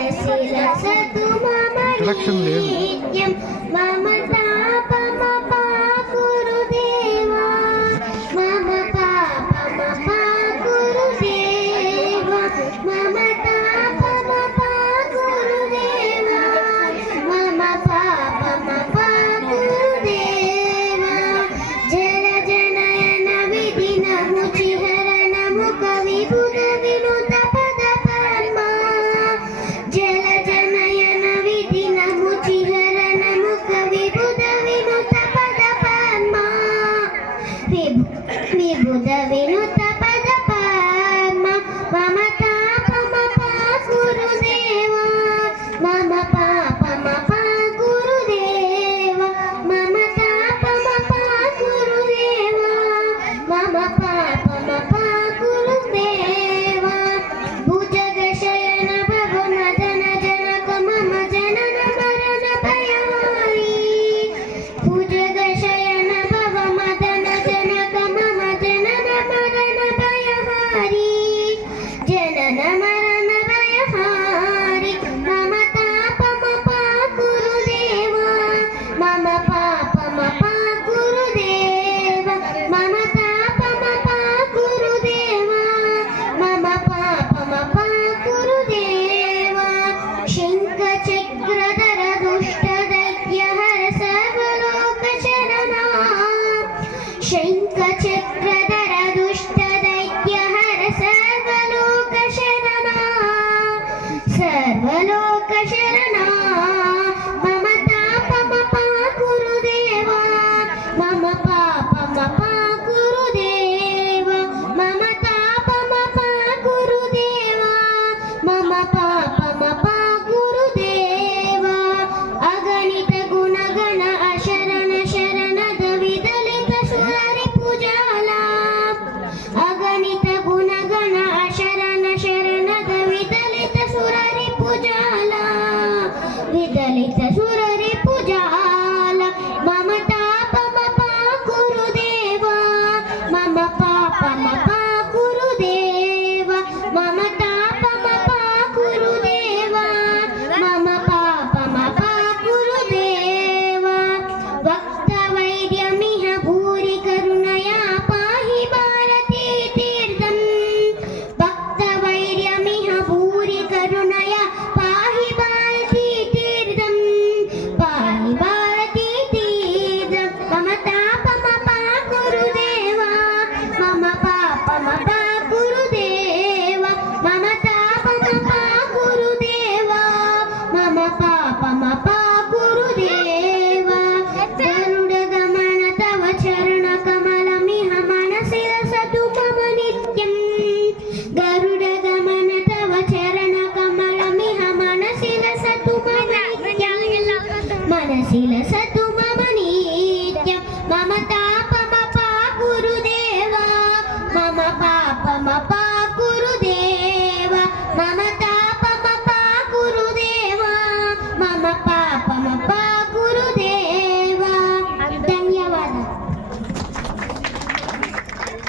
మనసి లసతు మమ నిత్యం మమ తాపమ పాకురుదేవా మమ పాపమ పాకురుదేవా మమ తాపమ పాకురుదేవా మమ పాపమ పాకురుదేవా జల జనయన విధిన ముచిహరణము కవిబుధ వినుత పద పద్మా జల జనయన విధిన ముచిహరణము కవిబుధ వినుత పద పద్మా విబుధ వినుత పద పద్మా మమ తాపమ పాకురుదేవా మమ పాపమ పాకురుదేవా మమ తాపమ పాకురుదేవా మమ పాపమ పాకురుదేవా భుజగ శయన భవ మదన జనక మమ జనన మరణ భయారి భుజగ శయన భవ మదన జనక మమ జనన మరణ భయహారి జనన మరణ భయహారి మమ తాపమ పాకురుదేవా మమ పాపమ పాకురుదేవా మమ తాపమ పాకురుదేవా మమ పాపమ పాకురుదేవా శంఖ చక్రధర దుష్ట దైత్య హర సర్వలోక శరణా శంఖ చక్రధర దుష్ట దైత్య హర సర్వలోక శరణా సర్వలోక శరణా మమ తాపమ పాకురుదేవా మమ పాపమ పాకురుదేవా మమ తాపమ పాకురుదేవా మమ పాపమ పాకురుదేవా అగణిత గుణగణ అశరణ శరణద విదలిత సురరి పూజాల అగణిత గుణగణ అశరణ శరణద విదలిత సురరి పూజాల విదలిత సురరి పూజాల మమ తాపమ పాకురుదేవా మమ పాపమ పాకురుదేవా మమ తాపమ పాకురుదేవా మమ పాపమ పాకురుదేవా వక్త వైద్యమిహ భూరి కరుణయా పాహి భారతీ తీర్థం భక్త వైద్యమిహ భూరి కరుణయా పాహి భారతీ తీర్థం పాహి భారతీ తీర్థం మమ తాపమ పాకురుదేవా మమ పాపమ పాకురుదేవా మమ తాపమ పాకురుదేవా మమ పాపమ పాకురుదేవా గరుడ గమన తవ చరణ కమలమిహ మనసి రసతు మమ నిత్యం గరుడ గమన తవ చరణ కమలమిహ మనసి రసతు మమ నిత్యం మనసి రసతు